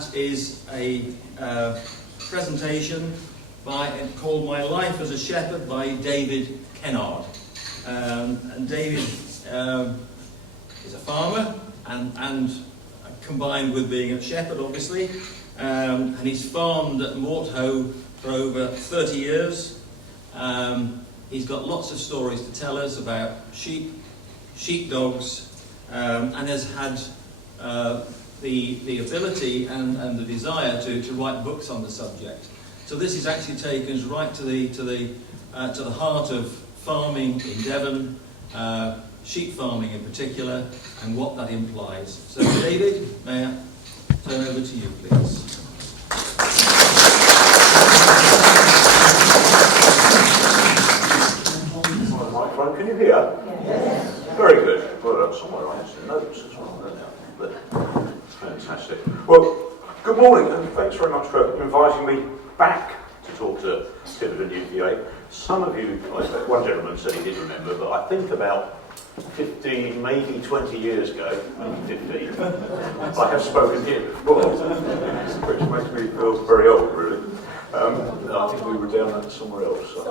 that is a presentation called My Life as a Shepherd by David Kennard. And David is a farmer and combined with being a shepherd, obviously. And he's farmed at Morthoe for over 30 years. He's got lots of stories to tell us about sheepdogs, and has had the ability and the desire to write books on the subject. So this is actually taken us right to the heart of farming in Devon, sheep farming in particular, and what that implies. So David, may I turn over to you, please? Microphone, can you hear? Yes. Very good. Well, that's somewhere I have some notes as well. But fantastic. Well, good morning, and thanks very much for inviting me back to talk to Tiverton UVA. Some of you, one gentleman said he did remember, but I think about 15, maybe 20 years ago, maybe 15, I have spoken here before, which makes me feel very old, really. I think we were down at somewhere else. So.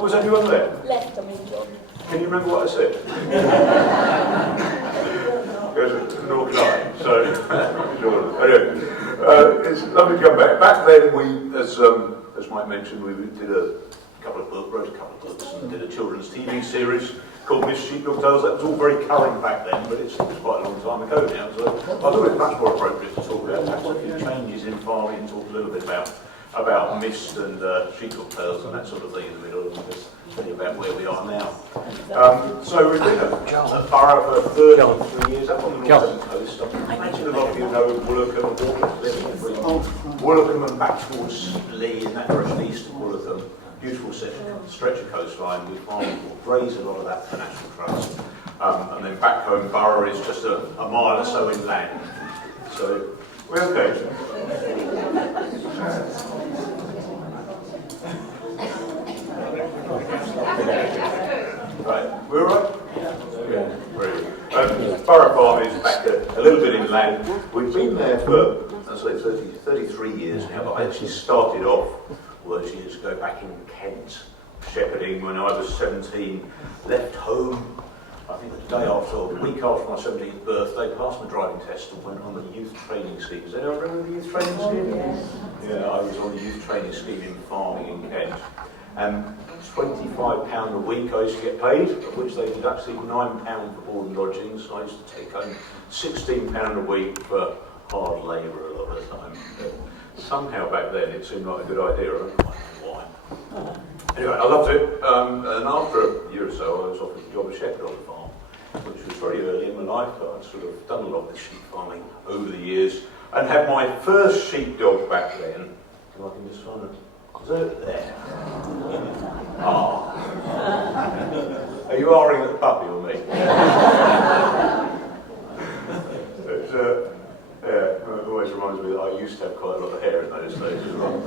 Was anyone there? Left, I mean, John. Can you remember what I said? Nor can I. So, anyway, it's lovely to come back. Back then, we, as Mike mentioned, we did wrote a couple of books, and did a children's TV series called Miss Sheepdog Tales. That was all very current back then, but it's quite a long time ago now. So I thought it was much more appropriate to talk about actually changes in farming, and talk a little bit about mist and sheepdog tales and that sort of thing in the middle, and just tell you about where we are now. So we've been at Borough for 33 years, up on the northern coast. I imagine a lot of you know Woolacombe and Woolacombe and back towards Lee, and that direction east of Woolacombe. Beautiful stretch of coastline. We farm or graze a lot of that for National Trust. And then back home, Borough is just a mile or so inland. So we're okay. Right, we're all right? Yeah, very good. Borough Farm is back a little bit inland. We've been there for, I'd say, 33 years now, but I actually started off all those years ago back in Kent, shepherding when I was 17, left home, I think the day after, or the week after my 17th birthday, passed my driving test and went on the youth training scheme. Does anyone remember the youth training scheme? Yes. Yeah, I was on the youth training scheme in farming in Kent. £25 a week I used to get paid, of which they deducted £9 for board and lodgings. I used to take home £16 a week for hard labour a lot of the time. But somehow back then it seemed like a good idea. I don't know why. Anyway, I loved it. And after a year or so, I was offered the job of shepherd on the farm, which was very early in my life, but I'd sort of done a lot with sheep farming over the years, and had my first sheepdog back then. If I can just find it. Is it there? Ah. Are you R-ing at the puppy or me? It always reminds me that I used to have quite a lot of hair in those days as well.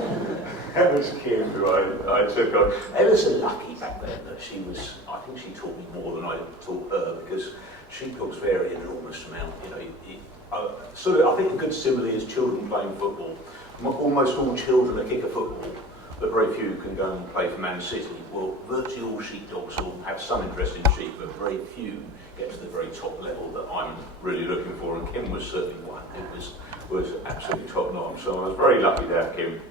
Emma's Kim, who I took on. Emma's lucky back then that she was, I think she taught me more than I taught her, because sheepdogs vary an enormous amount. You know, I think a good simile is children playing football. Almost all children that kick a football, but very few can go and play for Man City. Well, virtually all sheepdogs will have some interest in sheep, but very few get to the very top level that I'm really looking for, and Kim was certainly one. It was absolutely top notch, so I was very lucky to have Kim.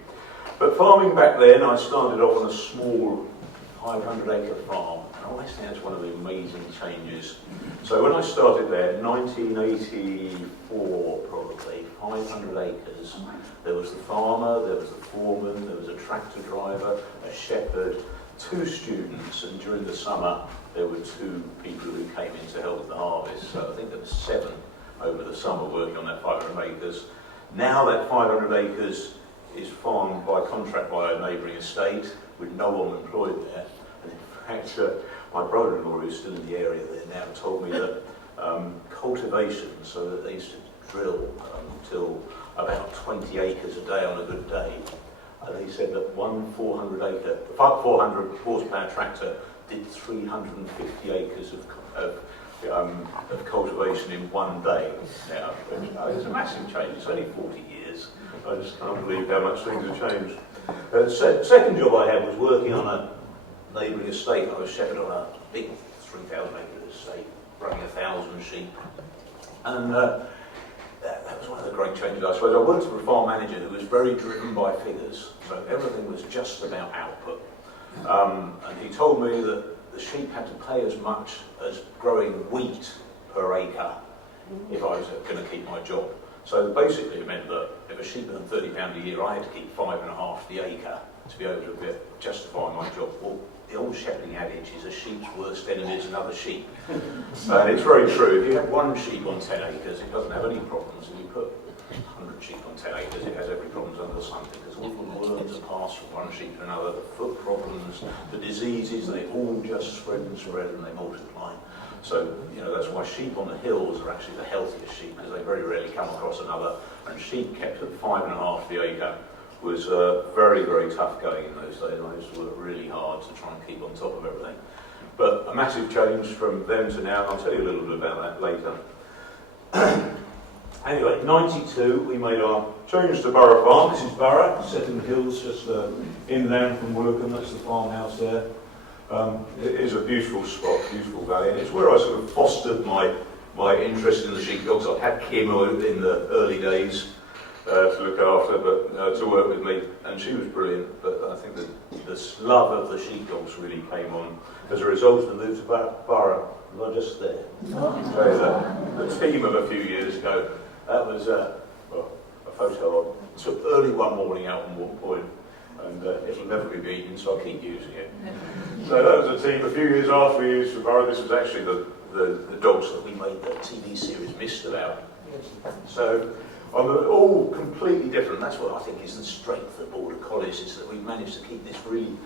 But farming back then, I started off on a small 500-acre farm, and I always think that's one of the amazing changes. So when I started there, 1984 probably, 500 acres. There was the farmer, there was the foreman, there was a tractor driver, a shepherd, 2 students, and during the summer there were 2 people who came in to help with the harvest. So I think there were 7 over the summer working on that 500 acres. Now that 500 acres is farmed by contract by a neighbouring estate with no one employed there. And in fact, my brother-in-law, who's still in the area there now, told me that cultivation, so that they used to drill till about 20 acres a day on a good day. And he said that one 400 horsepower tractor did 350 acres of of cultivation in one day now. It's a massive change. It's only 40 years. I just can't believe how much things have changed. Second job I had was working on a neighbouring estate. I was shepherd on a big 3,000 acre estate, running 1,000 sheep. And that was one of the great changes, I suppose. I worked for a farm manager who was very driven by figures, so everything was just about output. And he told me that the sheep had to pay as much as growing wheat per acre if I was going to keep my job. So basically it meant that if a sheep earned £30 a year, I had to keep 5.5 the acre to be able to justify my job. Well, the old shepherding adage is a sheep's worst enemy is another sheep. And it's very true. If you have one sheep on 10 acres, it doesn't have any problems. If you put 100 sheep on 10 acres, it has every problem under the sun, because all the worms are passed from one sheep to another, the foot problems, the diseases, they all just spread and spread and they multiply. So, that's why sheep on the hills are actually the healthiest sheep, because they very rarely come across another. And sheep kept at 5.5 the acre was very, very tough going in those days. I used to work really hard to try and keep on top of everything. But a massive change from then to now, and I'll tell you a little bit about that later. Anyway, 92, we made our change to Borough Farm. This is Borough, set in the hills, just inland from Woolwickham. That's the farmhouse there. It is a beautiful spot, beautiful valley, and it's where I sort of fostered my interest in the sheepdogs. I had Kim in the early days to look after, but to work with me, and she was brilliant. But I think that this love of the sheepdogs really came on as a result of the move to Borough. Not just there. The team of a few years ago, that was a photo I took early one morning out on Walk Point, and it'll never be beaten, so I'll keep using it. So that was a team a few years after we used for Borough. This was actually the dogs that we made the TV series Mist about. So all completely different. That's what I think is the strength of Border Collies, is that we've managed to keep this really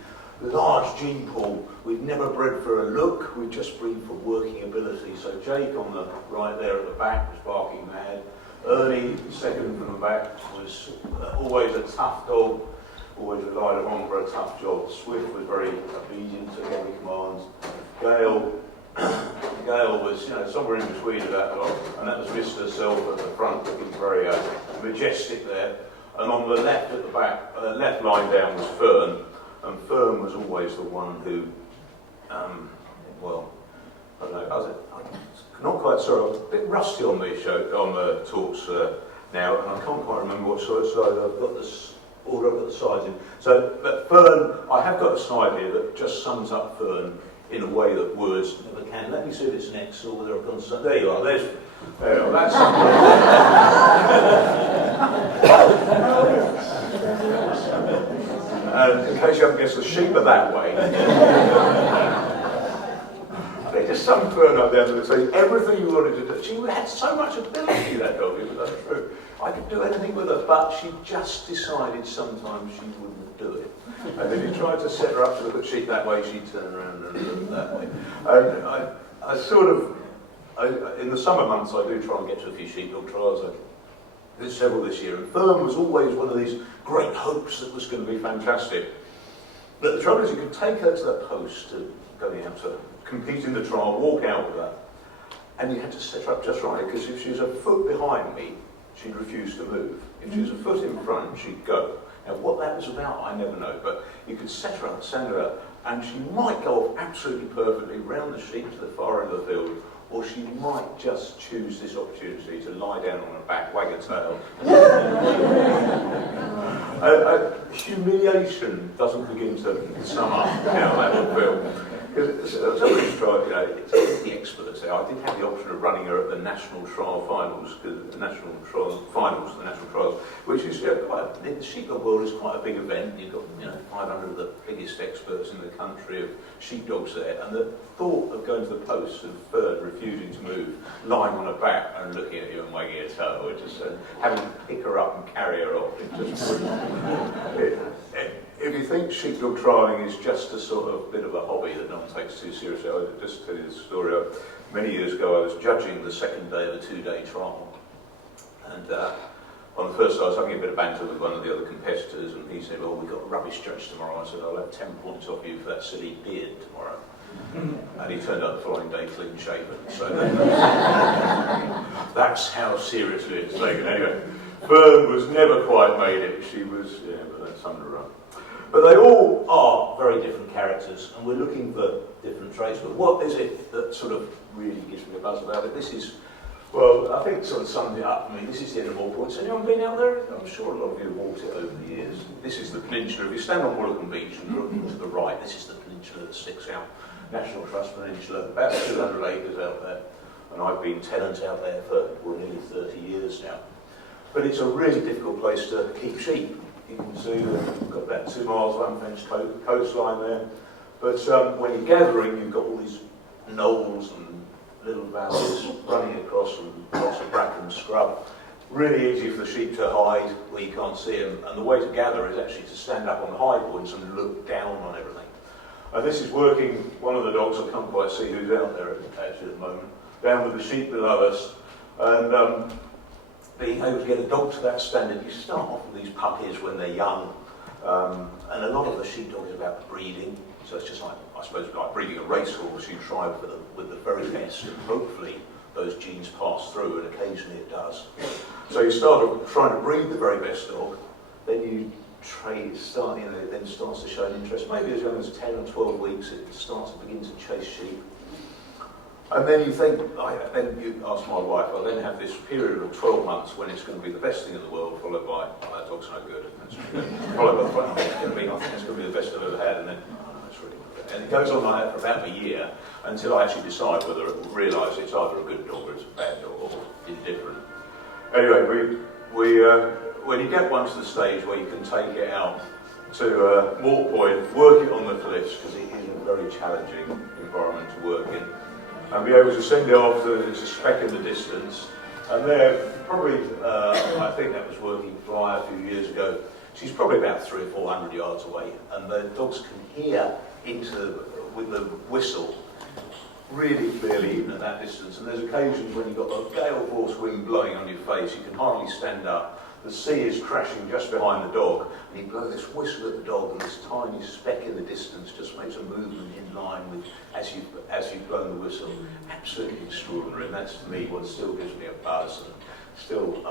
large gene pool. We've never bred for a look, we've just bred for working ability. So Jake on the right there at the back was barking mad. Ernie, second from the back, was always a tough dog, always relied upon for a tough job. Swift was very obedient to every command. Gail was, somewhere in between of that lot, and that was Mr. Self at the front, looking very majestic there. And on the left at the back, left line down was Fern, and Fern was always the one who, I don't know, I'm not quite sure, I'm a bit rusty on the talks now, and I can't quite remember what side I've got this order I've got the sides in. So, but Fern, I have got a slide here that just sums up Fern in a way that words never can. Let me see if it's next or whether I've gone some. There you are, there you are, that's in case you haven't guessed, the sheep are that way. They just summed Fern up down to the sea. Everything you wanted to do. She had so much ability, that dog, it was untrue. I could do anything with her, but she just decided sometimes she wouldn't do it. And if you tried to set her up to look at sheep that way, she'd turn around and look that way. And in the summer months, I do try and get to a few sheepdog trials. I did several this year, and Fern was always one of these great hopes that was going to be fantastic. But the trouble is, you could take her to the post to going out to compete in the trial, walk out with her, and you had to set her up just right, because if she was a foot behind me, she'd refuse to move. If she was a foot in front, she'd go. Now, what that was about, I never know, but you could set her up, stand her up, and she might go off absolutely perfectly round the sheep to the far end of the field, or she might just choose this opportunity to lie down on her back, wag her tail. Humiliation doesn't begin to sum up how that would feel. Because somebody's tried, it's the experts there. I did have the option of running her at the national trial finals, the national trials, which is in the sheepdog world is quite a big event. You've got 500 of the biggest experts in the country of sheepdogs there, and the thought of going to the post and Fern refusing to move, lying on her back and looking at you and wagging her tail, or just having to pick her up and carry her off, it just if you think sheepdog trialling is just a sort of bit of a hobby that no one takes too seriously, I'll just tell you the story. Many years ago, I was judging the second day of a 2-day trial, and on the first day I was having a bit of banter with one of the other competitors, and he said, "Well, we've got a rubbish judge tomorrow." I said, "I'll have 10 points off you for that silly beard tomorrow." And he turned up the following day clean shaven. So that's how seriously it's taken. Anyway, Fern was never quite made it. She was, yeah, but that's under her. But they all are very different characters, and we're looking for different traits. But what is it that sort of really gives me a buzz about it? This is, well, I think sort of summed it up for me. This is the end of All Points. Anyone been out there? I'm sure a lot of you have walked it over the years. This is the peninsula. If you stand on Wollacombe Beach and look to the right, this is the peninsula that sticks out. National Trust Peninsula, about 200 acres out there. And I've been tenant out there for nearly 30 years now. But it's a really difficult place to keep sheep. You can see we've got about 2 miles of unfenced coastline there. But when you're gathering, you've got all these knolls and little valleys running across and lots of bracken scrub. Really easy for the sheep to hide where you can't see them. And the way to gather is actually to stand up on the high points and look down on everything. And this is working, one of the dogs, I can't quite see who's out there actually at the moment, down with the sheep below us. And being able to get a dog to that standard, you start off with these puppies when they're young. And a lot of the sheepdog is about breeding. So it's just like, I suppose, like breeding a racehorse. You try with the very best, and hopefully those genes pass through, and occasionally it does. So you start off trying to breed the very best dog, then you trade, it then starts to show an interest. Maybe as young as 10 or 12 weeks, it starts to begin to chase sheep. And then you think, then you ask my wife, I'll then have this period of 12 months when it's going to be the best thing in the world, followed by, oh, that dog's no good. Followed by, I think it's going to be the best I've ever had, and then, oh, no, that's really good. And it goes on like that for about a year, until I actually decide whether I realise it's either a good dog or it's a bad dog, or indifferent. Anyway, when you get one to the stage where you can take it out to Moor Point, work it on the cliffs, because it is a very challenging environment to work in, and be able to send it off to it's a speck in the distance. And they're probably, I think that was Working Fly a few years ago, she's probably about 300 or 400 yards away, and the dogs can hear with the whistle really clearly even at that distance. And there's occasions when you've got a gale force wind blowing on your face, you can hardly stand up. The sea is crashing just behind the dog, and you blow this whistle at the dog, and this tiny speck in the distance just makes a movement in line with as you've blown the whistle. Absolutely extraordinary, and that's to me what still gives me a buzz. And still,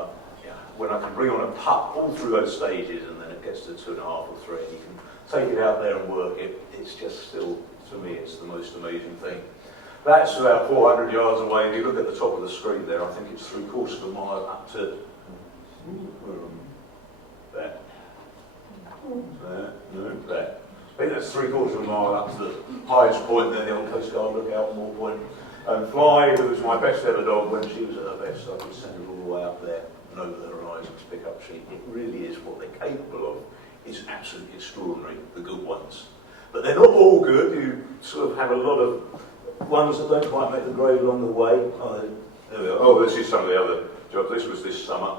when I can bring on a pup all through those stages, and then it gets to 2.5 or 3, and you can take it out there and work it. It's just still, to me, it's the most amazing thing. That's about 400 yards away. If you look at the top of the screen there, I think it's 3/4 of a mile up to there. There. I think that's 3/4 of a mile up to the highest point there, the old Coast Guard lookout, Moor Point. And Fly, who was my best ever dog when she was at her best, I could send her all the way up there and over the horizon to pick up sheep. It really is what they're capable of. It's absolutely extraordinary, the good ones. But they're not all good. You sort of have a lot of ones that don't quite make the grade along the way. Oh, this is some of the other jobs. This was this summer.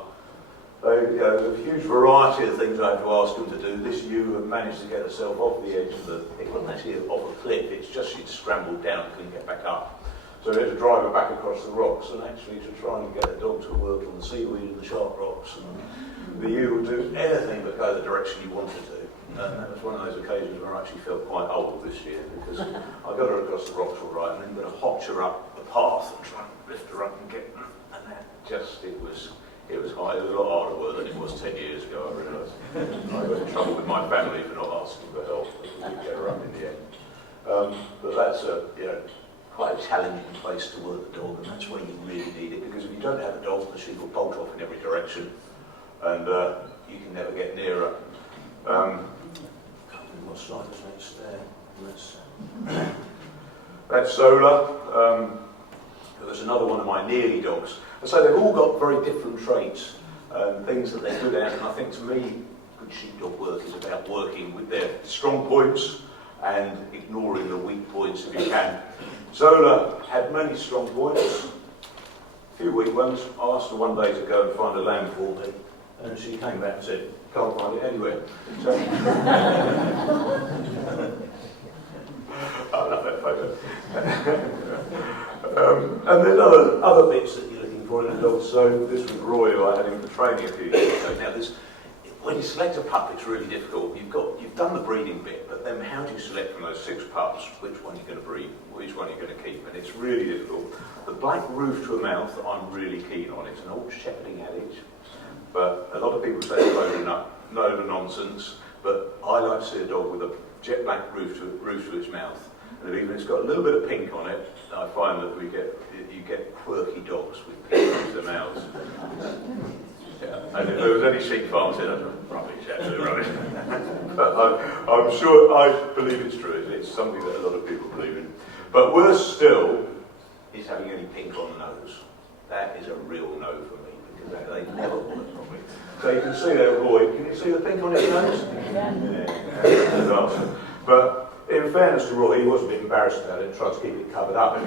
There's a huge variety of things I had to ask them to do. This ewe had managed to get herself off the edge of it wasn't actually off a cliff, it's just she'd scrambled down and couldn't get back up. So we had to drive her back across the rocks, and actually to try and get the dog to work on the seaweed and the sharp rocks. And the ewe would do anything but go the direction you wanted to. And that was one of those occasions where I actually felt quite old this year, because I got her across the rocks all right, and then going to hotch her up the path and try and lift her up and get her. And that just, it was high. It was a lot harder work than it was 10 years ago, I realised. I got in trouble with my family for not asking for help, but we did get her up in the end. But that's quite a challenging place to work the dog, and that's where you really need it, because if you don't have a dog, the sheep will bolt off in every direction, and you can never get nearer. What slide is next there? That's Zola. There's another one of my nearly dogs. And so they've all got very different traits, things that they're good at, and I think to me, good sheepdog work is about working with their strong points and ignoring the weak points if you can. Zola had many strong points, a few weak ones. I asked her one day to go and find a lamb for me, and she came back and said, can't find it anywhere. So, I love that photo. And there's other bits that you're looking before the dog. So this was Roy, who I had him for training a few years ago. Now when you select a pup, it's really difficult. You've done the breeding bit, but then how do you select from those 6 pups which one you're going to breed, which one you're going to keep? And it's really difficult. The black roof to a mouth, I'm really keen on. It's an old shepherding adage, but a lot of people say it's a load of nonsense. But I like to see a dog with a jet black roof to its mouth, and even if it's got a little bit of pink on it, I find that you get quirky dogs with pink on their mouths. Yeah. And if there was any sheep farms in it, rubbish, absolutely rubbish. But I'm sure, I believe it's true. It's something that a lot of people believe in. But worse still is having any pink on the nose. That is a real no for me, because they never work properly. So you can see there, Roy, can you see the pink on his nose? Yeah. But in fairness to Roy, he was a bit embarrassed about it and tried to keep it covered up.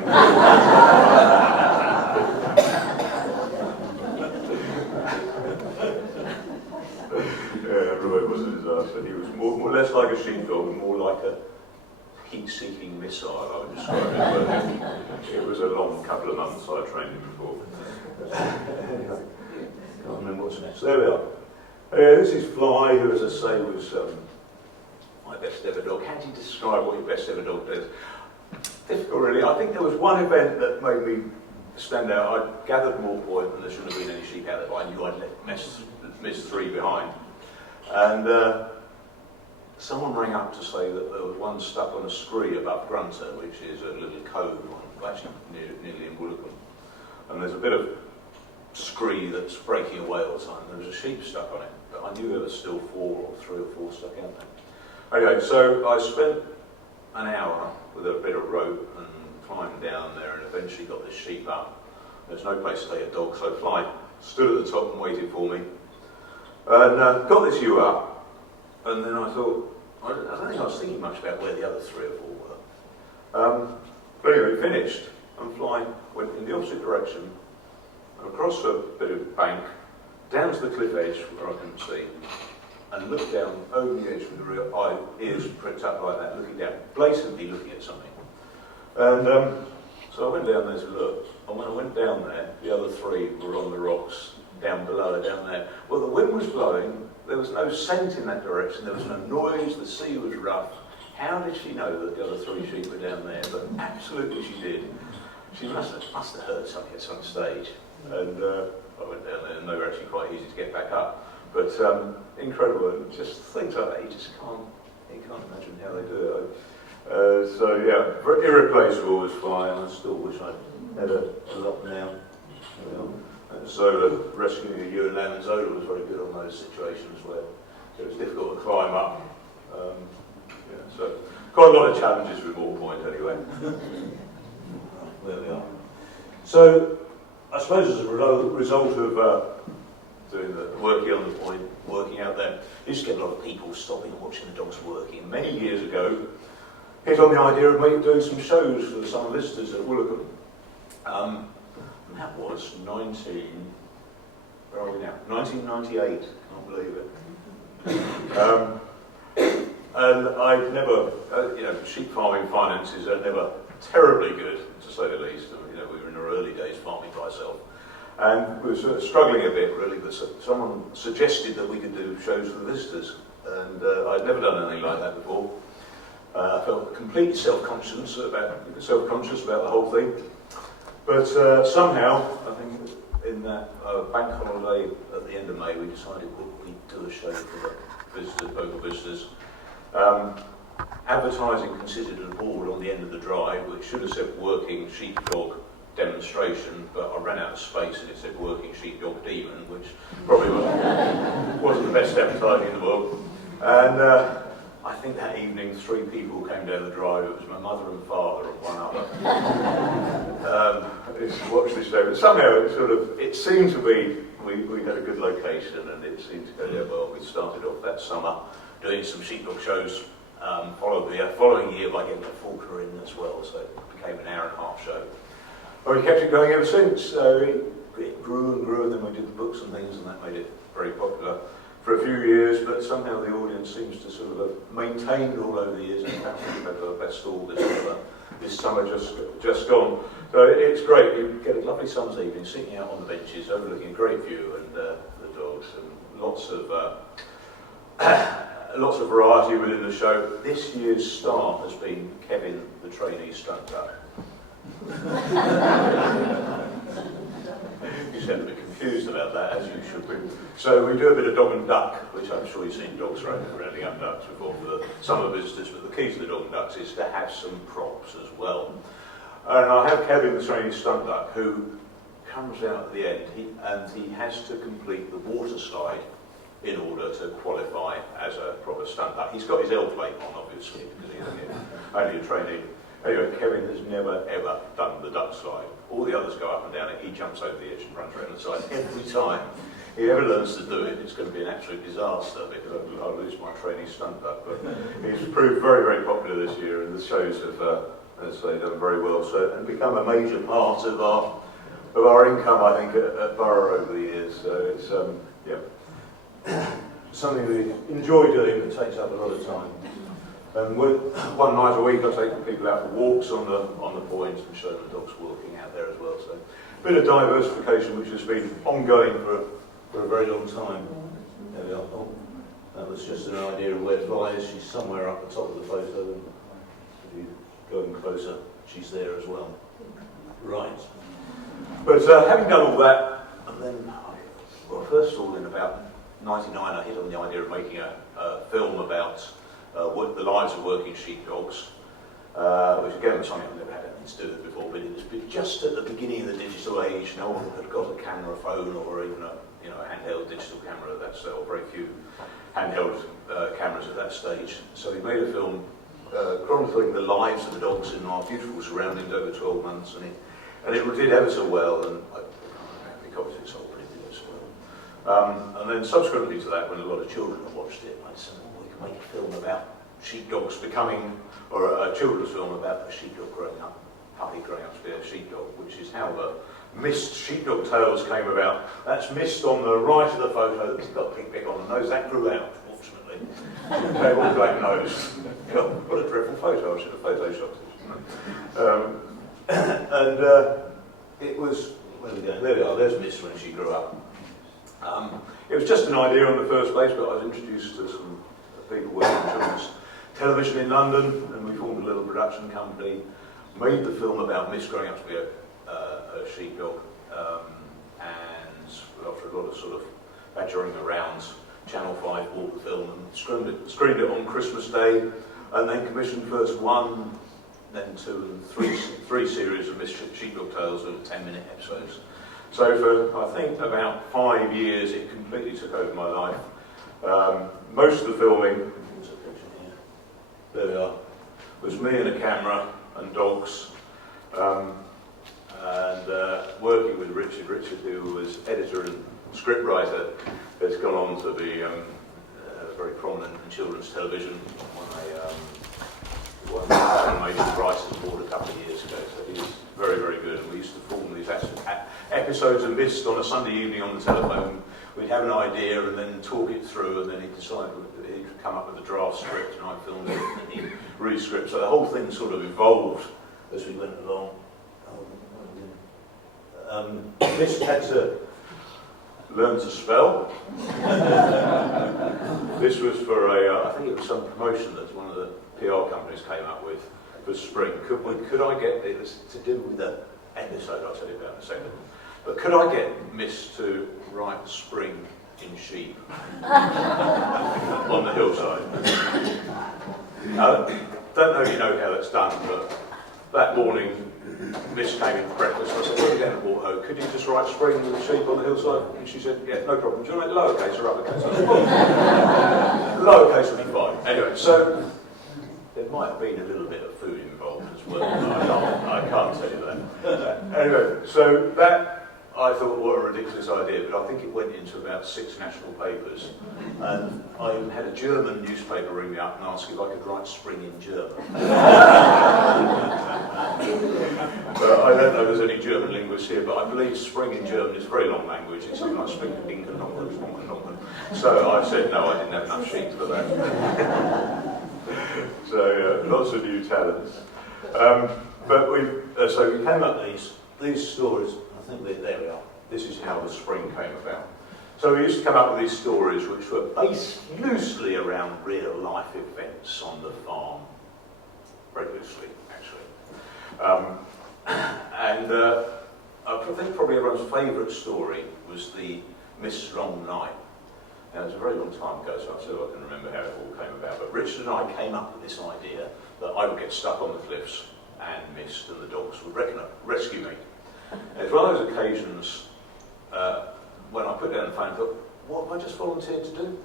Roy was a disaster. He was more less like a sheepdog and more like a heat-seeking missile, I would describe it. But it was a long couple of months I trained him before. Anyway, can't remember what's next. There we are. This is Fly, who, as I say, was my best ever dog. How do you describe what your best ever dog does? Difficult, really. I think there was one event that made me stand out. I gathered more point, and there shouldn't have been any sheep out there, but I knew I'd missed 3 behind. And someone rang up to say that there was one stuck on a scree above Grunter, which is a little cove, actually nearly in Woolacombe. And there's a bit of scree that's breaking away all the time. There was a sheep stuck on it, but I knew there was still 3 or 4 stuck out there. Okay, so I spent an hour with a bit of rope and climbed down there and eventually got this sheep up. There's no place to take a dog, so Fly stood at the top and waited for me. And got this ewe up, and then I thought, I don't think I was thinking much about where the other 3 or 4 were. But anyway, finished, and Fly went in the opposite direction, across a bit of bank, down to the cliff edge where I couldn't see, and looked down over the edge with the real ears pricked up like that, looking down, blatantly looking at something. And so I went down there to look, and when I went down there, the other 3 were on the rocks, down below, down there. Well, the wind was blowing, there was no scent in that direction, there was no noise, the sea was rough. How did she know that the other 3 sheep were down there? But absolutely she did. She must have heard something at some stage. And I went down there, and they were actually quite easy to get back up. But incredible, and just things like that, you can't imagine how they do it. So yeah, irreplaceable was Fly, and I still wish I had a lot now. Zola, rescuing a ewe and lamb, and Zola was very good on those situations where it was difficult to climb up. So quite a lot of challenges with Moor Point anyway. There we are. So I suppose as a result of doing the working on the point, working out there, you used to get a lot of people stopping and watching the dogs working. Many years ago, hit on the idea of doing some shows for the summer visitors at Woolacombe. That was 1998, can't believe it. And I'd never, sheep farming finances are never terribly good, to say the least. We were in our early days farming by myself. And we were sort of struggling a bit, really, but someone suggested that we could do shows for the visitors. And I'd never done anything like that before. I felt completely self-conscious about the whole thing. But somehow, I think in that bank holiday at the end of May, we decided we'd do a show for the visitors, local visitors. Advertising considered an board on the end of the drive, which should have said working sheepdog demonstration, but I ran out of space and it said working sheepdog demon, which probably wasn't the best advertising in the world. And I think that evening 3 people came down the drive. It was my mother and father and one other. Watched this show, but somehow it seemed to be, we had a good location and it seemed to go there well. We started off that summer doing some sheepdog shows, followed the following year by getting a Faulkner in as well, so it became an hour-and-a-half show. But we kept it going ever since, so it grew and grew, and then we did the books and things, and that made it very popular. for a few years, but somehow the audience seems to sort of have maintained all over the years. And perhaps we've had the best stall this summer just gone. So it's great. You get a lovely summer's evening sitting out on the benches, overlooking a great view and the dogs, and lots of variety within the show. This year's star has been Kevin, the trainee stunt duck. You sound a bit confused about that, as you should be. So we do a bit of dog and duck, which I'm sure you've seen dogs rounding up ducks before for the summer visitors, but the key to the dog and ducks is to have some props as well. And I have Kevin, the trainee stunt duck, who comes out at the end, and he has to complete the water slide in order to qualify as a proper stunt duck. He's got his L plate on, obviously, because he's only a trainee. Anyway, Kevin has never, ever done the duck slide. All the others go up and down it. He jumps over the edge and runs around the side. Every time he ever learns to do it, it's going to be an absolute disaster because I'll lose my trainee stunt duck. But he's proved very, very popular this year, and the shows have, as I say, done very well. So, and become a major part of our income, I think, at Borough over the years. So it's, something we enjoy doing that takes up a lot of time. And one night a week I take people out for walks on the point and show the dogs walking out there as well. So a bit of diversification which has been ongoing for a very long time. There we are. Oh, that was just an idea of where Fly is. She's somewhere up the top of the photo, and if you go in closer, she's there as well. Right. But having done all that, and then, well, first of all in about 99 I hit on the idea of making a film about the lives of working sheepdogs, which again was something I've never had anything to do with before, but it was just at the beginning of the digital age. No one had got a camera phone or even a handheld digital camera. That's or very few handheld cameras at that stage. So we made a film chronicling the lives of the dogs in our beautiful surroundings over 12 months, and it did ever so well, and because it sold pretty good as well. And then subsequently to that, when a lot of children had watched it, I said, we can make a film about sheepdogs becoming, or a children's film about a sheepdog growing up, puppy growing up to be a sheepdog, which is how the missed sheepdog tales came about. That's missed on the right of the photo. It's got a big on the nose. That grew out, fortunately. They all black nose. What a dreadful photo. I should have photoshopped it. It was, where are we going? There we are. There's Miss when she grew up. It was just an idea in the first place, but I was introduced to some people working in children's television in London, and we formed a little production company, made the film about Miss growing up to be a sheepdog, and after a lot of sort of badgering around, Channel 5 bought the film and screened it on Christmas Day, and then commissioned first one, then two, and three series of Miss Sheepdog Tales of 10-minute episodes. So for, I think, about 5 years, it completely took over my life. Most of the filming, there we are, was me and a camera and dogs, and working with Richard, who was editor and scriptwriter, has gone on to be very prominent in children's television. Won the animation Price's Award a couple of years ago, so he was very, very good. And we used to form these episodes of Mist on a Sunday evening on the telephone. We'd have an idea and then talk it through, and then he'd decide, he'd come up with a draft script, and I filmed it, and he'd re-script. So the whole thing sort of evolved as we went along. Mist had to learn to spell. This was for I think it was some promotion that one of the PR companies came up with for spring. Could I get it was to do with the episode I'll tell you about in a second. But could I get Miss to write spring in sheep on the hillside? Don't know if you know how that's done, but that morning Miss came in for breakfast. I said, "What are you going to walk home? Could you just write spring with the sheep on the hillside?" And she said, "Yeah, no problem. Do you want it lowercase or uppercase?" I said, "Lowercase will be fine." Anyway, so there might have been a little bit of food involved as well. I can't tell you that. Anyway, so that I thought, what a ridiculous idea, but I think it went into about 6 national papers. And I even had a German newspaper ring me up and ask if I could write spring in German. I don't know if there's any German linguists here, but I believe spring in German is a very long language. It's something like spring and ding and knocken. So I said no, I didn't have enough sheep for that. So lots of new talents. But so we came up with these stories. I think there we are. This is how the spring came about. So we used to come up with these stories which were based loosely around real life events on the farm. Very loosely, actually. I think probably everyone's favourite story was the Miss Long Night. Now, it was a very long time ago, so I still can remember how it all came about. But Richard and I came up with this idea that I would get stuck on the cliffs and missed, and the dogs would rescue me. It's one of those occasions when I put down the phone and thought, what have I just volunteered to do?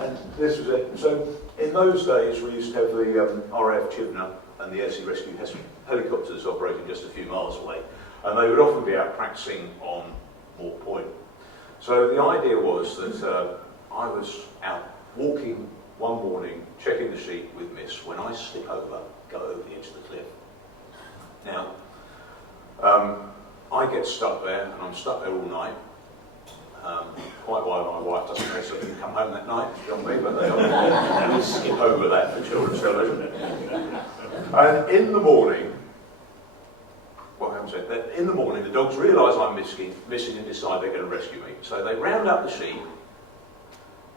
And this was it. So in those days, we used to have the RAF Chibnall and the Air Sea Rescue helicopters operating just a few miles away, and they would often be out practicing on Moor Point. So the idea was that I was out walking one morning, checking the sheep with Miss, when I slip over, go over the edge of the cliff. Now, I get stuck there, and I'm stuck there all night. Quite why my wife doesn't know, so I didn't come home that night, on me, but they skip over that for children's television. And in the morning, well, I haven't said that, in the morning the dogs realise I'm missing and decide they're going to rescue me. So they round up the sheep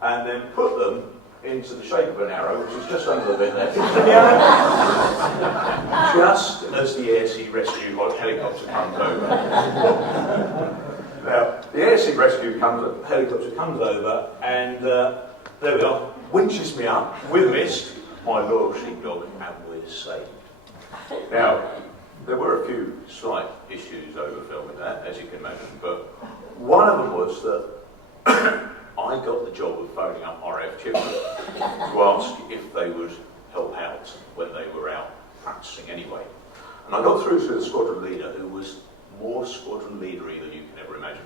and then put them into the shape of an arrow, which is just under the bit there. Just as the Air Sea Rescue helicopter comes over. Now, the Air Sea Rescue helicopter comes over and there we are, winches me up with Mist, my loyal sheepdog, and we're saved. Now, there were a few slight issues over filming that, as you can imagine, but one of them was that I got the job of phoning up RAF Chibnall to ask if they would help out when they were out practicing anyway. And I got through to the squadron leader, who was more squadron leadery than you can ever imagine.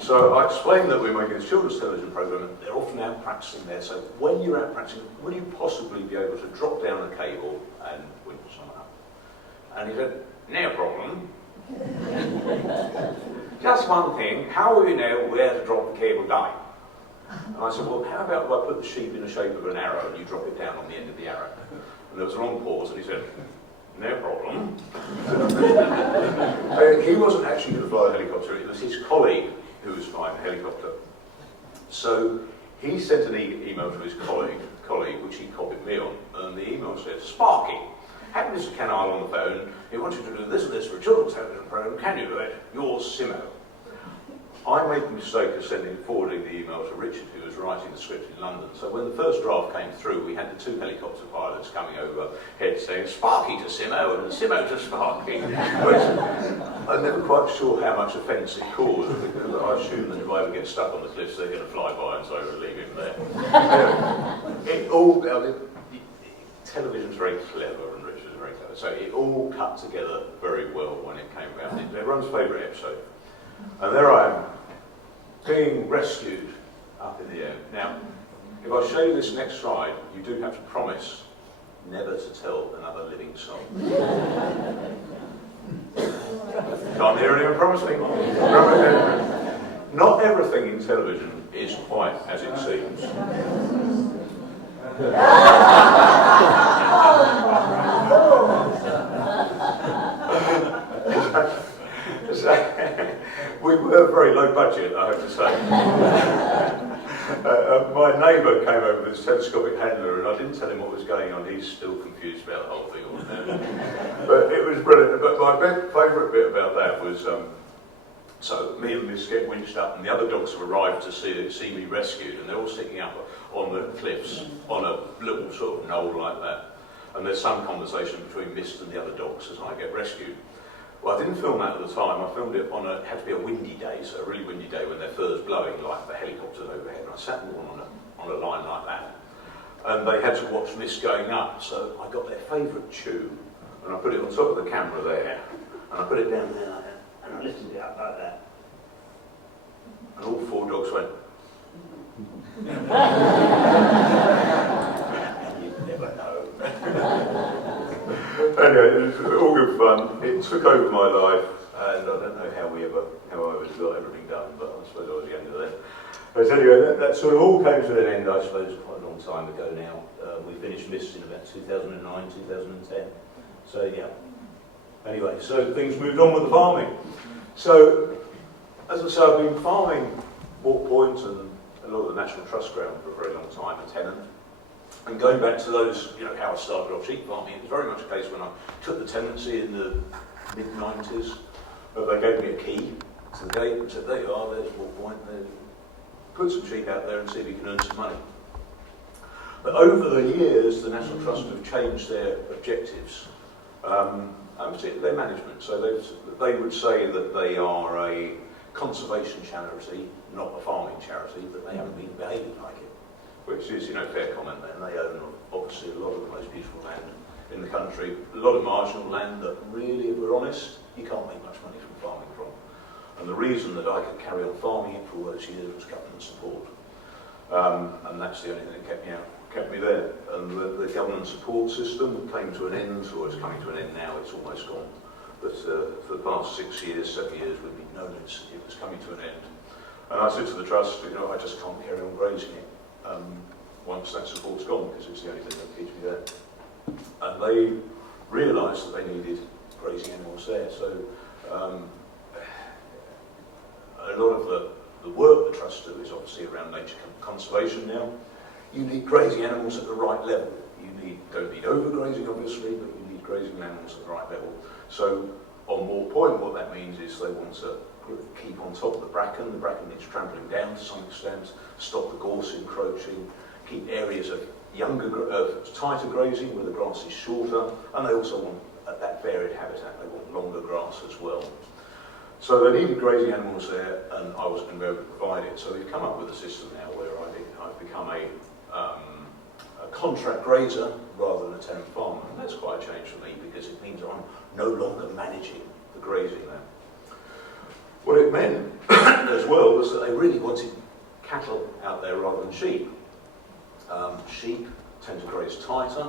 So I explained that we're making this children's television programme and they're often out practicing there, so when you're out practicing, will you possibly be able to drop down a cable and winch someone up? And he said, no problem. Just one thing, how will you know where to drop the cable down? And I said, well, how about if I put the sheep in the shape of an arrow and you drop it down on the end of the arrow? And there was a long pause and he said, no problem. He wasn't actually going to fly the helicopter, it was his colleague who was flying the helicopter. So he sent an email to his colleague, which he copied me on, and the email said, Sparky, have Mr. Kennard on the phone, he wants you to do this and this for a children's television programme, can you do it? Yours, Simo. I made the mistake of forwarding the email to Richard, who was writing the script in London. So when the first draft came through, we had the two helicopter pilots coming overhead saying, Sparky to Simo and Simo to Sparky. I'm never quite sure how much offence it caused, because I assume that if I ever get stuck on the cliffs, they're going to fly by and so we'll leave him there. Television's very clever and Richard's very clever. So it all cut together very well when it came out. It's everyone's favourite episode. And there I am, being rescued up in the air. Now, if I show you this next slide, you do have to promise never to tell another living soul. Can't hear anyone promising. Not everything in television is quite as it seems. We were very low budget, I have to say. My neighbour came over with his telescopic handler and I didn't tell him what was going on. He's still confused about the whole thing. But it was brilliant. But my favourite bit about that was, so me and Miss get winched up and the other dogs have arrived to see me rescued, and they're all sitting up on the cliffs on a little sort of knoll like that. And there's some conversation between Mist and the other dogs as I get rescued. Well, I didn't film that at the time. I filmed it it had to be a windy day, so a really windy day when they're fur's blowing like the helicopters overhead. And I sat them all on a line like that. And they had to watch Mist going up, so I got their favourite tune and I put it on top of the camera there. And I put it down there like that, and I lifted it up like that. And all four dogs went. And you never know. Anyway, it was all good fun. It took over my life, and I don't know how I ever got everything done, but I suppose I was younger then. But anyway, that sort of all came to an end, I suppose, quite a long time ago now. We finished MIST in about 2009, 2010. So yeah. Anyway, so things moved on with the farming. So, as I say, I've been farming Walk Point and a lot of the National Trust ground for a very long time, a tenant. And going back to those, how I started off sheep farming, it was very much a case when I took the tenancy in the mid-90s. They gave me a key to the gate and said, there you are, there's Walk Point, put some sheep out there and see if you can earn some money. But over the years, the National Trust have changed their objectives, and particularly their management. So they would say that they are a conservation charity, not a farming charity, but they haven't been behaving like it, which is, fair comment there. And they own, obviously, a lot of the most beautiful land in the country, a lot of marginal land that really, if we're honest, you can't make much money from farming from. And the reason that I could carry on farming it for all those years was government support. And that's the only thing that kept me there. And the government support system came to an end, or it's coming to an end now, it's almost gone. But for the past 6 years, 7 years, we've been known it was coming to an end. And I said to the Trust, I just can't carry on grazing it once that support's gone, because it's the only thing that keeps me there. And they realised that they needed grazing animals there. So a lot of the work the Trust do is obviously around nature conservation now. You need grazing animals at the right level. You don't need overgrazing, obviously, but you need grazing animals at the right level. So on Moor Point, what that means is they want to keep on top of the bracken. The bracken needs trampling down to some extent, stop the gorse encroaching, keep areas of tighter grazing where the grass is shorter, and they also want that varied habitat. They want longer grass as well. So they needed grazing animals there, and I wasn't going to be able to provide it. So we've come up with a system now where I've become a contract grazer rather than a tenant farmer. And that's quite a change for me, because it means I'm no longer managing the grazing there. What it meant as well was that they really wanted cattle out there rather than sheep. Sheep tend to graze tighter,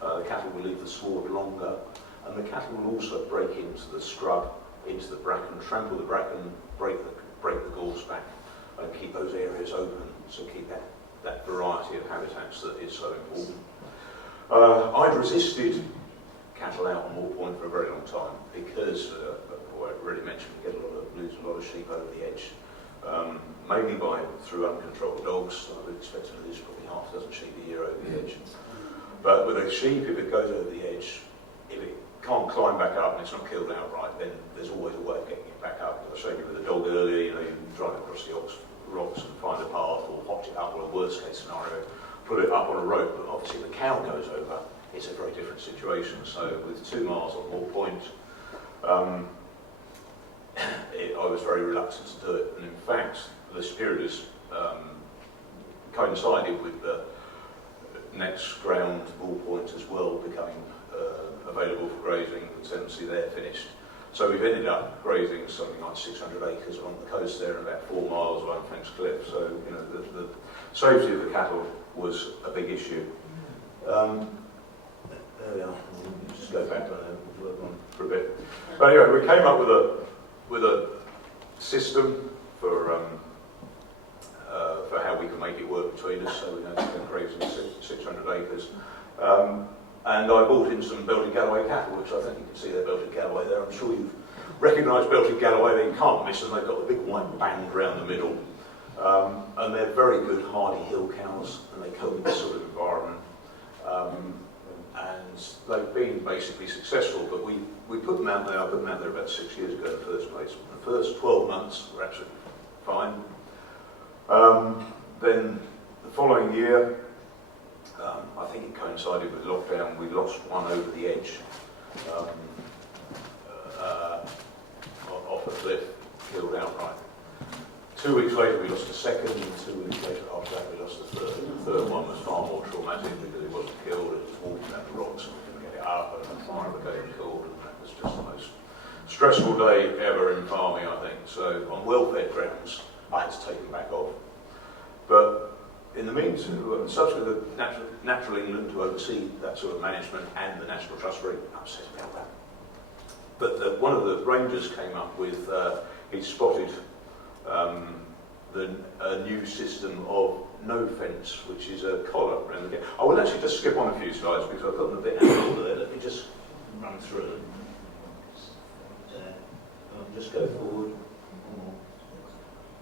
the cattle will leave the sward longer, and the cattle will also break into the scrub, into the bracken, trample the bracken, break the gorse back, and keep those areas open, so keep that variety of habitats that is so important. I'd resisted cattle out on Moor Point for a very long time, because, I already mentioned, we lose a lot of sheep over the edge, mainly through uncontrolled dogs. I would expect to lose probably half a dozen sheep a year over the edge. But with a sheep, if it goes over the edge, if it can't climb back up and it's not killed outright, then there's always a way of getting it back up. I showed you with the dog earlier, you can drive across the rocks and find a path, or hotch it up, or a worst case scenario, put it up on a rope. But obviously if the cow goes over, it's a very different situation. So with 2 miles on Moor Point, I was very reluctant to do it. And in fact, this period has coincided with the next ground, Moor Point as well, becoming available for grazing. The tenancy there finished. So we've ended up grazing something like 600 acres along the coast there, and about 4 miles of unfenced cliff. So the safety of the cattle was a big issue. There we are. We'll just go back for a bit. But anyway, we came up with a system for how we can make it work between us. So we know we're grazing 600 acres. And I bought in some belted Galloway cattle, which I think you can see they're belted Galloway there. I'm sure you've recognised belted Galloway. You can't miss them. They've got the big white band around the middle. And they're very good hardy hill cows, and they cope with this sort of environment. And they've been basically successful, but we put them out there. I put them out there about 6 years ago in the first place. The first 12 months were absolutely fine. Then the following year, I think it coincided with lockdown, we lost one over the edge, off a cliff, killed outright. 2 weeks later we lost a second, and 2 weeks later after that we lost a third. The third one was far more traumatic because it wasn't killed, it was walking down the rocks and we couldn't get it up, and the fire became killed, and that was just the most stressful day ever in farming, I think. So on well-fed grounds, I had to take them back off. But in the meantime, subsequently, Natural England, to oversee that sort of management, and the National Trust, very upset about that. but one of the rangers came up with, he spotted a new system of no fence, which is a collar around the gate. I will actually just skip on a few slides because I've gotten a bit out of order there. Let me just run through. Just go forward.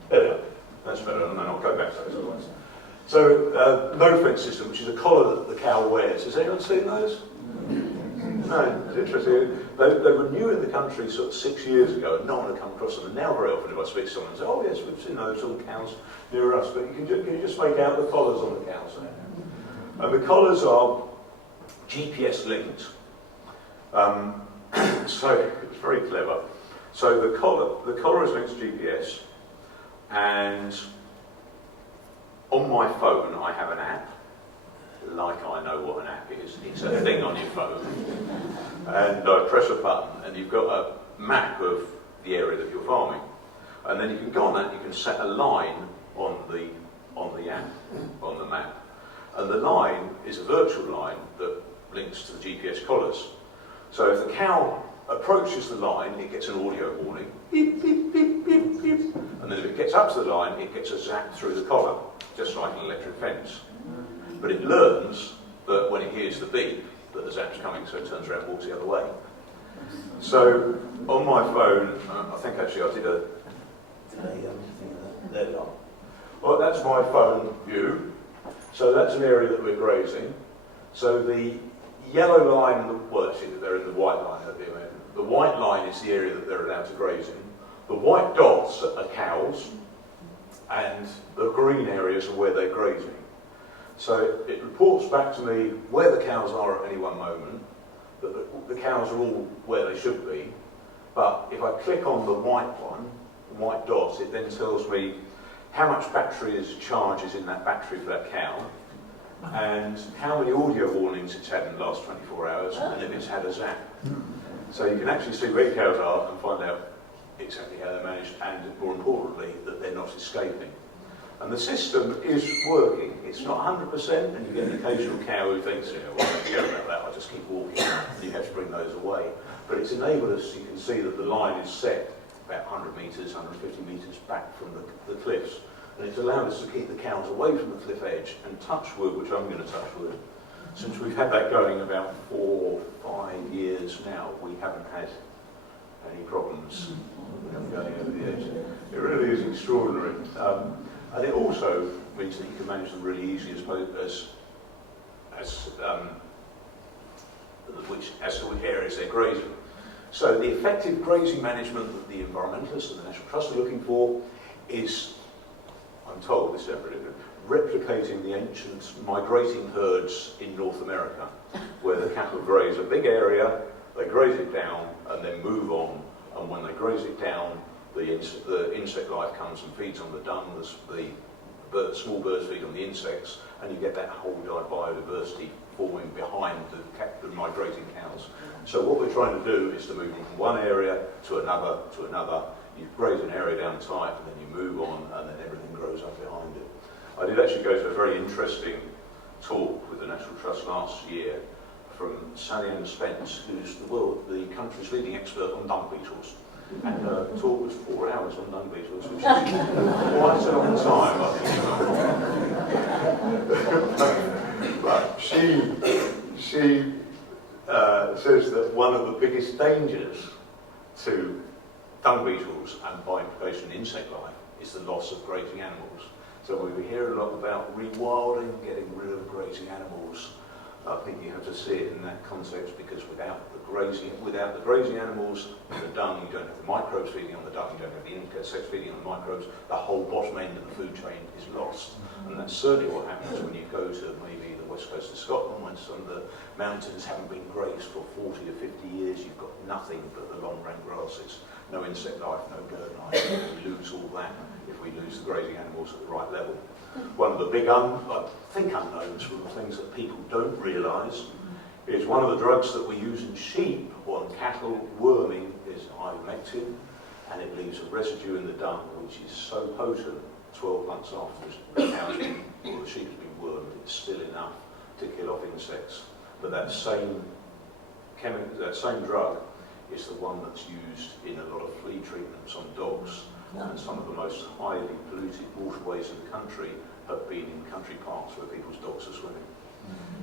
There we are. That's better, and then I'll go back to those ones. So, no fence system, which is a collar that the cow wears. Has anyone seen those? No, it's interesting. They were new in the country sort of 6 years ago, and no one had come across them. And now very often if I speak to someone, they say, oh yes, we've seen those on cows near us, but can you just make out the collars on the cows there? And the collars are GPS linked. So it's very clever. So the collar is linked to GPS, and on my phone I have an app, like I know what an app is. It's a thing on your phone, and I press a button, and you've got a map of the area that you're farming, and then you can go on that. You can set a line on the app, on the map, and the line is a virtual line that links to the GPS collars. So if the cow approaches the line, it gets an audio warning, beep, beep, beep, beep, beep. And then if it gets up to the line, it gets a zap through the collar, just like an electric fence. But it learns that when it hears the beep, that the zap's coming, so it turns around and walks the other way. So on my phone, I think actually I did a there we are. Well, that's my phone view. So that's an area that we're grazing. So the yellow line, well actually they're in the white line at the moment. The white line is the area that they're allowed to graze in. The white dots are cows, and the green areas are where they're grazing. So it reports back to me where the cows are at any one moment, that the cows are all where they should be, but if I click on the white one, the white dots, it then tells me how much charge is in that battery for that cow, and how many audio warnings it's had in the last 24 hours, and if it's had a zap. So you can actually see where cows are and find out exactly how they're managed, and more importantly, that they're not escaping. And the system is working. It's not 100%, and you get an occasional cow who thinks, well, I don't care about that, I'll just keep walking, and you have to bring those away. But it's enabled us, you can see that the line is set about 100 metres, 150 metres back from the cliffs, and it's allowed us to keep the cows away from the cliff edge, and touch wood, which I'm going to touch wood. Since we've had that going about 4 or 5 years now, we haven't had any problems with them going over the edge. It really is extraordinary. And it also means that you can manage them really easy as to which areas they're grazing. So the effective grazing management that the environmentalists and the National Trust are looking for is, I'm told this is replicating the ancient migrating herds in North America, where the cattle graze a big area, they graze it down, and then move on. And when they graze it down, the insect life comes and feeds on the dung. The small birds feed on the insects, and you get that whole biodiversity forming behind the migrating cows. So what we're trying to do is to move them from one area to another, to another. You graze an area down tight, and then you move on, and then everything grows up behind it. I did actually go to a very interesting talk with the National Trust last year from Sally Ann Spence, who's the country's leading expert on dung beetles. And the talk was 4 hours on dung beetles, which is quite a long time, I think. But she says that one of the biggest dangers to dung beetles, and by implication insect life, is the loss of grazing animals. So we hear a lot about rewilding, getting rid of grazing animals. I think you have to see it in that context, because without the grazing animals, the dung, you don't have the microbes feeding on the dung, you don't have the insects feeding on the microbes, the whole bottom end of the food chain is lost. And that's certainly what happens when you go to maybe the west coast of Scotland, when some of the mountains haven't been grazed for 40 or 50 years, you've got nothing but the long rank grasses, no insect life, no bird life. We lose all that if we lose the grazing animals at the right level. One of the big, unknowns from the things that people don't realise is one of the drugs that we use in sheep or in cattle worming is ivermectin, and it leaves a residue in the dung which is so potent 12 months after the cow's been, or the sheep's been wormed, it's still enough to kill off insects. But that same drug is the one that's used in a lot of flea treatments on dogs, and some of the most highly polluted waterways in the country have been in country parks where people's dogs are swimming.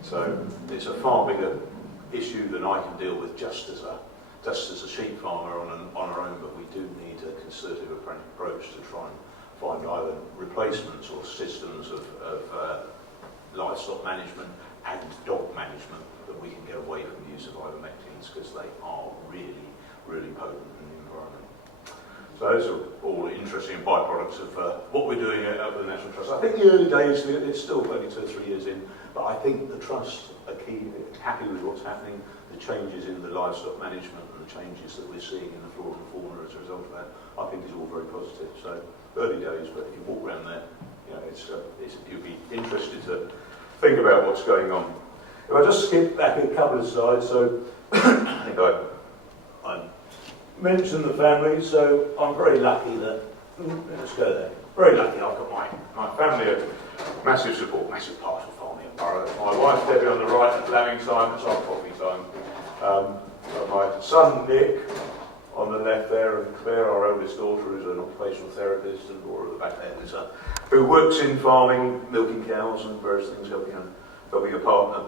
So it's a far bigger issue than I can deal with just as a sheep farmer on our own, but we do need a concerted approach to try and find either replacements or systems of livestock management and dog management that we can get away from the use of ivermectins, because they are really, really potent in the environment. So those are all interesting byproducts of what we're doing at the National Trust. I think the early days, it's still only 2 or 3 years in, but I think the Trust are happy with what's happening, the changes in the livestock management and the changes that we're seeing in the flora and fauna as a result of that, I think is all very positive. So early days, but if you walk around there, you know, you'll be interested to think about what's going on. If I just skip back a couple of slides, so I think I mentioned the family, so I'm very lucky that, let's go there, very lucky I've got my family of massive support, massive part of farming at Burrow. My wife Debbie on the right at lambing time, it's our coffee time. My son Nick on the left there, and Claire, our eldest daughter, who's an occupational therapist, and Laura at the back there, who works in farming, milking cows and various things, helping a partner.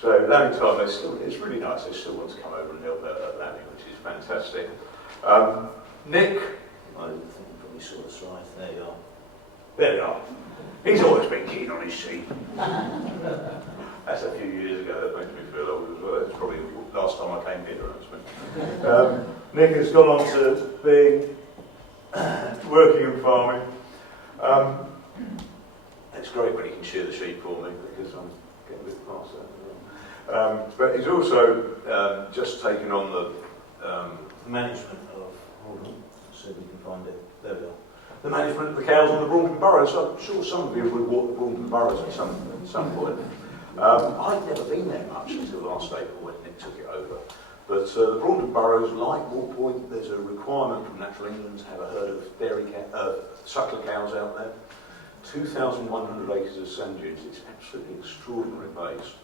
So lambing time, it's really nice. They still want to come over and help out at lambing, which is fantastic. Nick, I think you probably saw the slides. There you are. There you are. He's always been keen on his sheep. That's a few years ago. That makes me feel old as well. That's probably the last time I came here, actually. Nick has gone on to being working in farming. It's great when he can shear the sheep for me, because I'm getting a bit past that. But he's also just taken on the management of, hold on, so we can find it, there we are. The management of the cows on the Braunton Burrows. So I'm sure some of you would walk the Braunton Burrows at some point. I'd never been there much until last April when Nick took it over. But the Braunton Burrows, like Wall Point, there's a requirement from Natural England to have a herd of suckler cows out there. 2,100 acres of sand dunes. It's absolutely extraordinary place.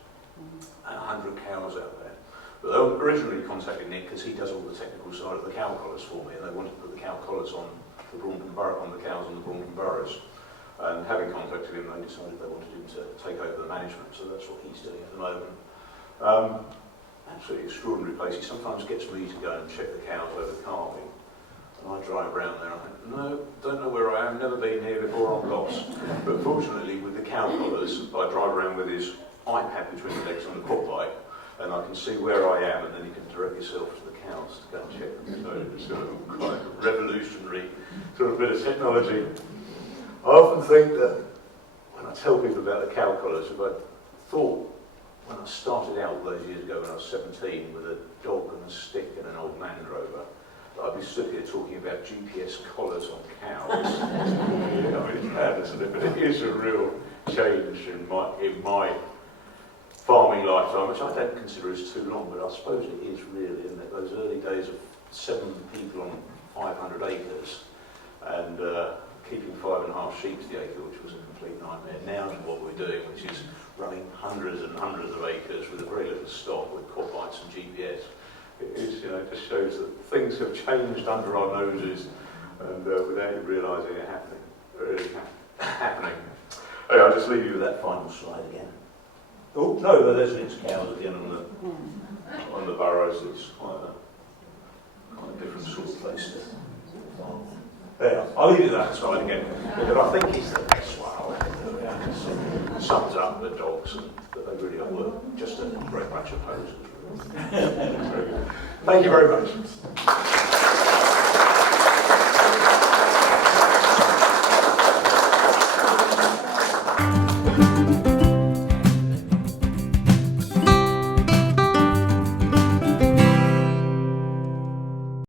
And 100 cows out there. But they originally contacted Nick because he does all the technical side of the cow collars for me, and they wanted to put the cow collars on the Braunton Burrow, on the cows on the Braunton Burrows. And having contacted him, they decided they wanted him to take over the management, so that's what he's doing at the moment. Absolutely extraordinary place. He sometimes gets me to go and check the cows over calving. And I drive around there and I think, no, don't know where I am, never been here before, I'm lost. But fortunately, with the cow collars, I drive around with his iPad between the legs on the quad bike, and I can see where I am, and then you can direct yourself to the cows to go and check them. So it's sort of quite a revolutionary sort of bit of technology. I often think that when I tell people about the cow collars, if I thought when I started out all those years ago when I was 17 with a dog and a stick and an old Land Rover, I'd be stood here talking about GPS collars on cows. You know, it's bad, isn't it? But it is a real change in my farming lifetime, which I don't consider as too long, but I suppose it is really, isn't it? Those early days of 7 people on 500 acres and keeping 5.5 sheep to the acre, which was a complete nightmare. Now to what we're doing, which is running hundreds and hundreds of acres with a very little stock, with quad bikes and GPS. It is, you know, it just shows that things have changed under our noses, and without you realising it happening, really happening. Okay, I'll just leave you with that final slide again. Oh no, there's Nick's cows again on the burrows. It's quite a different sort of place to farm. There, I'll leave you that slide again, but I think it's the best one. It sums up the dogs, and that they really are just a great bunch of posers. Thank you very much.